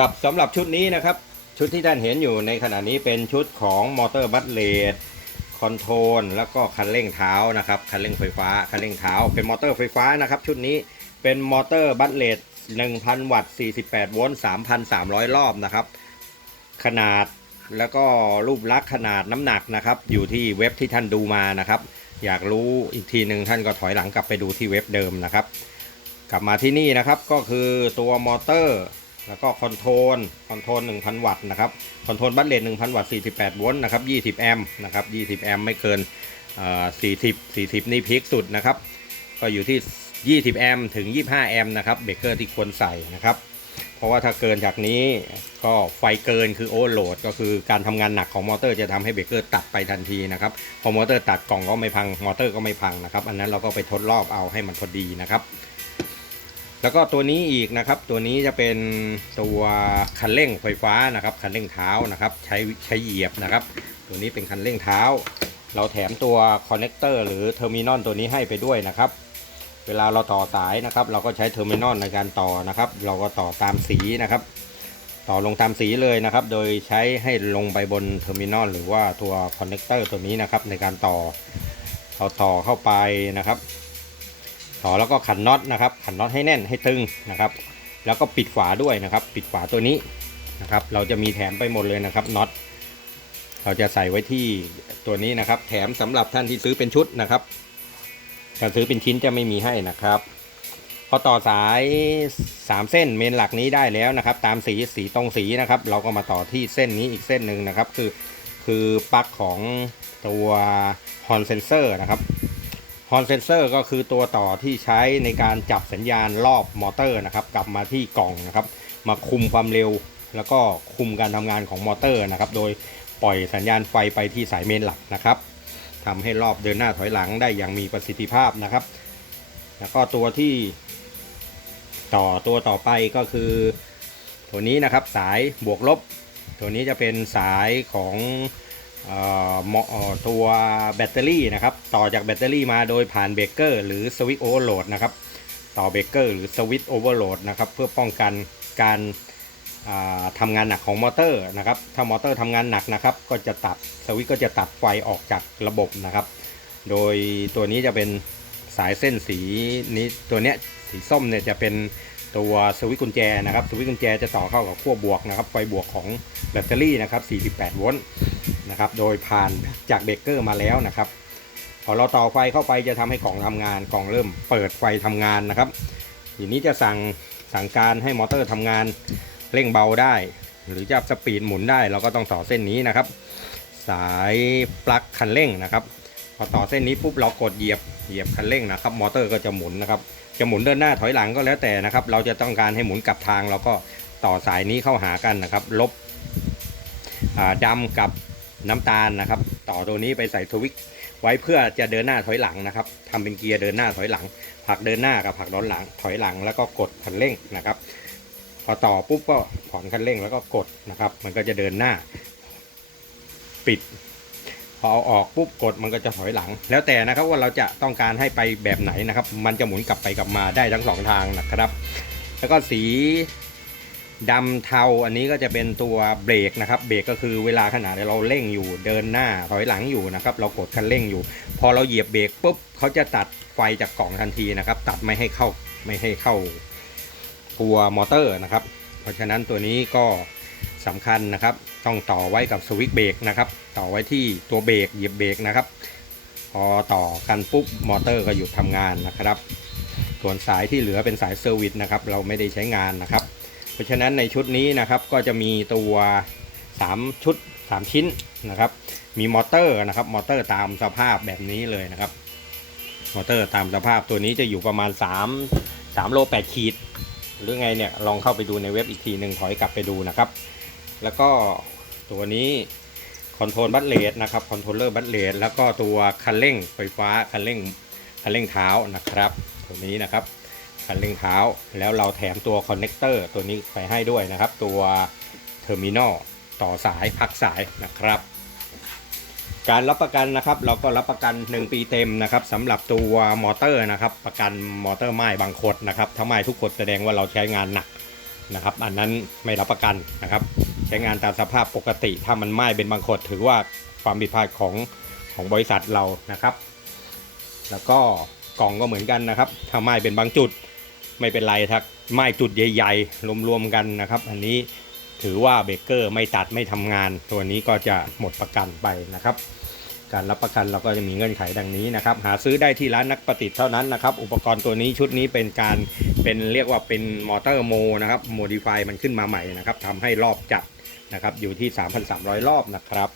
ครับสำหรับชุดนี้นะครับ ชุดที่ท่านเห็นอยู่ในขณะนี้เป็นชุดของมอเตอร์บัตเลดคอนโทรลแล้วก็คันเร่งเท้านะครับคันเร่งไฟฟ้าคันเร่งเท้า เป็นมอเตอร์ไฟฟ้านะครับ ชุดนี้เป็นมอเตอร์บัตเลด1,000 วัตต์ 48 โวลต์ 3,300 รอบนะครับ ขนาดแล้วก็รูปลักษณ์ขนาดน้ำหนักนะครับ อยู่ที่เว็บที่ท่านดูมานะครับ อยากรู้อีกทีหนึ่งท่านก็ถอยหลังกลับไปดูที่เว็บเดิมนะครับ กลับมาที่นี่นะครับก็คือตัวมอเตอร์ แล้วก็คอนโทรลคอนโทรล1,000 วัตต์นะครับคอนโทรลบัตเลท1,000 วัตต์ 48 โวลต์นะครับ20 แอมป์นะครับ 20 แอมป์ไม่เกินเอ่อ40 40 นี่พีคสุดนะครับ ก็อยู่ที่ 20 แอมป์ถึง 25 แอมป์นะครับเบเกอร์ที่ควรใส่นะครับ เพราะว่าถ้าเกินจากนี้ก็ไฟเกินคือโอเวอร์โหลด ก็คือการทำงานหนักของมอเตอร์จะทำให้เบเกอร์ตัดไปทันทีนะครับ พอมอเตอร์ตัดกล่องก็ไม่พัง มอเตอร์ก็ไม่พังนะครับ อันนั้นเราก็ไปทดรอบเอาให้มันพอดีนะครับ แล้วก็ตัวนี้อีกนะครับ ตัวนี้จะเป็นตัวคันเร่งไฟฟ้านะครับ คันเร่งเท้านะครับ ใช้ใช้เหยียบนะครับ ตัวนี้เป็นคันเร่งเท้า เราแถมตัวคอนเนคเตอร์หรือเทอร์มินอลตัวนี้ให้ไปด้วยนะครับ เวลาเราต่อสายนะครับ เราก็ใช้เทอร์มินอลในการต่อนะครับ เราก็ต่อตามสีนะครับ ต่อลงตามสีเลยนะครับ โดยใช้ให้ลงไปบนเทอร์มินอลหรือว่าตัวคอนเนคเตอร์ตัวนี้นะครับในการต่อเราต่อเข้าไปนะครับ ต่อแล้วก็ขันน็อตนะครับขันน็อตให้แน่นให้ตึงนะครับ แล้วก็ปิดฝาด้วยนะครับ ปิดฝาตัวนี้นะครับ เราจะมีแถมไปหมดเลยนะครับน็อตเราจะใส่ไว้ที่ตัวนี้นะครับ แถมสำหรับท่านที่ซื้อเป็นชุดนะครับถ้าซื้อเป็นชิ้นจะไม่มีให้นะครับพอต่อสาย 3 เส้นเมนหลักนี้ได้แล้วนะครับ ตามสีสีตรงสีนะครับ เราก็มาต่อที่เส้นนี้อีกเส้นหนึ่งนะครับ คือคือปลั๊กของตัวฮอนเซนเซอร์นะครับ ฮอนเซนเซอร์ก็คือตัวต่อที่ใช้ในการจับสัญญาณรอบมอเตอร์นะครับ กลับมาที่กล่องนะครับ มาคุมความเร็ว แล้วก็คุมการทำงานของมอเตอร์นะครับ โดยปล่อยสัญญาณไฟไปที่สายเมนหลักนะครับทำให้รอบเดินหน้าถอยหลังได้อย่างมีประสิทธิภาพนะครับ แล้วก็ตัวที่ต่อตัวต่อไปก็คือ ตัวนี้นะครับสายบวกลบ ตัวนี้จะเป็นสายของ เหมาะตัวแบตเตอรี่นะครับ ต่อจากแบตเตอรี่มาโดยผ่านเบรกเกอร์หรือสวิตช์โอเวอร์โหลดนะครับ ต่อเบรกเกอร์หรือสวิตช์โอเวอร์โหลดนะครับ เพื่อป้องกันการอ่าทำงานหนักของมอเตอร์นะครับ ถ้ามอเตอร์ทำงานหนักนะครับ ก็จะตัดสวิตช์ก็จะตัดไฟออกจากระบบนะครับ โดยตัวนี้จะเป็นสายเส้นสีนี้ตัวเนี้ยสีส้มเนี่ยจะเป็นตัวสวิตช์กุญแจนะครับสวิตช์กุญแจจะต่อเข้ากับขั้วบวกนะครับไฟบวกของแบตเตอรี่นะครับ 48 โวลต์ นะครับ โดยผ่านจากเบรกเกอร์มาแล้วนะครับ พอเราต่อไฟเข้าไปจะทำให้กล่องทำงานกล่องเริ่มเปิดไฟทำงานนะครับทีนี้จะสั่งสั่งการให้มอเตอร์ทำงานเร่งเบาได้ หรือจะสปีดหมุนได้ เราก็ต้องต่อเส้นนี้นะครับ สายปลั๊กคันเร่งนะครับ พอต่อเส้นนี้ปุ๊บเรากดเหยียบเหยียบคันเร่งนะครับ มอเตอร์ก็จะหมุนนะครับ จะหมุนเดินหน้าถอยหลังก็แล้วแต่นะครับ เราจะต้องการให้หมุนกลับทางเราก็ต่อสายนี้เข้าหากันนะครับ ลบอ่าดำกับ น้ำตาลนะครับ ต่อตัวนี้ไปใส่ทวิกไว้เพื่อจะเดินหน้าถอยหลังนะครับทำเป็นเกียร์เดินหน้าถอยหลังผักเดินหน้ากับผักด้านหลังถอยหลังแล้วก็กดคันเร่งนะครับ พอต่อปุ๊บก็ถอนคันเร่งแล้วก็กดนะครับ มันก็จะเดินหน้า ปิด พอเอาออกปุ๊บกดมันก็จะถอยหลัง แล้วแต่นะครับว่าเราจะต้องการให้ไปแบบไหนนะครับ มันจะหมุนกลับไปกลับมาได้ทั้งสองทางนะครับ แล้วก็สี ดำเทาอันนี้ก็จะเป็นตัวเบรกนะครับ เบรกก็คือเวลาขณะที่เราเร่งอยู่ เดินหน้าถอยหลังอยู่นะครับ เรากดคันเร่งอยู่ พอเราเหยียบเบรกปุ๊บเขาจะตัดไฟจากกล่องทันทีนะครับ ตัดไม่ให้เข้าไม่ให้เข้าตัวมอเตอร์นะครับ เพราะฉะนั้นตัวนี้ก็สำคัญนะครับ ต้องต่อไว้กับสวิตช์เบรกนะครับ ต่อไว้ที่ตัวเบรกเหยียบเบรกนะครับ พอต่อกันปุ๊บมอเตอร์ก็หยุดทำงานนะครับ ส่วนสายที่เหลือเป็นสายเซอร์วิสนะครับ เราไม่ได้ใช้งานนะครับ ราะฉะนั้นในชุดนี้นะครับก็จะมีตัว 3 ชุด 3 ชิ้นนะครับ มีมอเตอร์นะครับมอเตอร์ตามสภาพแบบนี้เลยนะครับ มอเตอร์ตามสภาพตัวนี้จะอยู่ประมาณ 3 3โล8ขีด หรือไงเนี่ยลองเข้าไปดูในเว็บอีกทีหนึ่งถอยกลับไปดูนะครับ แล้วก็ตัวนี้คอนโทรลบัตเลดนะครับคอนโทรลเลอร์บัตเลดแล้วก็ตัวคันเร่งไฟฟ้าคันเร่งคันเร่งเท้านะครับ ตัวนี้นะครับ คันเร่งเท้า แล้วเราแถมตัวคอนเนคเตอร์ตัวนี้ไปให้ด้วยนะครับ ตัวเทอร์มินอลต่อสายพักสายนะครับ การรับประกันนะครับ เราก็รับประกัน 1 ปีเต็มนะครับสำหรับตัวมอเตอร์นะครับ ประกันมอเตอร์ไหม้บางขดนะครับถ้าไหม้ทุกขดแสดงว่าเราใช้งานหนักนะครับ อันนั้นไม่รับประกันนะครับ ใช้งานตามสภาพปกติ ถ้ามันไหม้เป็นบางขดถือว่าความผิดพลาดของของบริษัทเรานะครับ แล้วก็กล่องก็เหมือนกันนะครับ ถ้าไหม้เป็นบางจุด ไม่เป็นไรครับไหม้จุดใหญ่ๆรวมๆกันนะครับ อันนี้ถือว่าเบเกอร์ไม่ตัดไม่ทำงาน ตัวนี้ก็จะหมดประกันไปนะครับ การรับประกันเราก็จะมีเงื่อนไขดังนี้นะครับ หาซื้อได้ที่ร้านนักประดิษฐ์เท่านั้นนะครับ อุปกรณ์ตัวนี้ชุดนี้เป็นการเป็นเรียกว่าเป็นมอเตอร์โมนะครับโมดิฟายมันขึ้นมาใหม่นะครับทำให้รอบจัดนะครับอยู่ที่ 3,300 รอบนะครับ